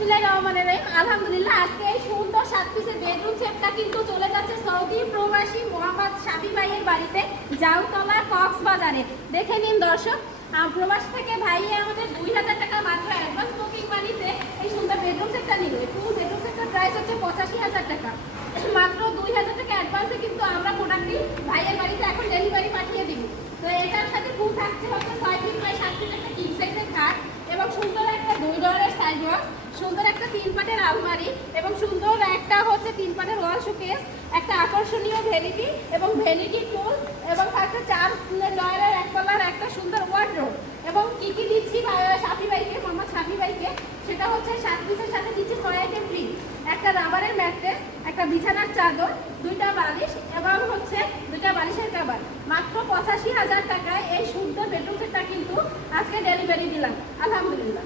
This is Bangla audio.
বিসমিল্লাহিররহমানিররহিম। আলহামদুলিল্লাহ, আজকে এই সুন্দর 7 পিসের বেডরুম সেটটা কিন্তু চলে যাচ্ছে সৌদি প্রবাসী মোহাম্মদ শাফি ভাইয়ের বাড়িতে, জাউতলা, কক্সবাজারে। দেখে নিন দর্শক, প্রবাস থেকে ভাই আমাদের 2000 টাকা মাত্র অ্যাডভান্স বুকিং মানিতে এই সুন্দর বেডরুম সেটটা নিল। ফুল বেডরুম সেটটার প্রাইস হচ্ছে 85,000 টাকা। মাত্র 2000 টাকা অ্যাডভান্সে কিন্তু আমরা প্রোডাক্টটি ভাইয়ের বাড়িতে এখন ডেলিভারি পাঠিয়ে দিব। তো এটার সাথে ফুল থাকছে হচ্ছে 6 ফিট বাই 7 ফিট একটা কিং সাইজের খাট এবং সুন্দর একটা 2 ডোরের সাইড বক্স, সুন্দর একটা 3 পাটের আলমারি এবং সুন্দর একটা হচ্ছে 3 পাটের ওয়াল শোকেস, একটা আকর্ষণীয় ভ্যানিটি এবং ভ্যানিটি টুল এবং থাকছে 4 ডয়ারের এক তলার একটা সুন্দর ওয়ার্ডরোব। এবং কি কি দিচ্ছি শাফি ভাইকে, মোহাম্মদ শাফি ভাইকে, সেটা হচ্ছে 7 পিসের সাথে দিচ্ছি 6 আইটেম ফ্রি, একটা রাবারের ম্যাট্রেস, একটা বিছানার চাদর, 2টা বালিশ এবং হচ্ছে 2টা বালিশের কভার। মাত্র 85,000 টাকায় এই সুন্দর বেডরুম সেটটা কিন্তু আজকে ডেলিভারি দিলাম। আলহামদুলিল্লাহ।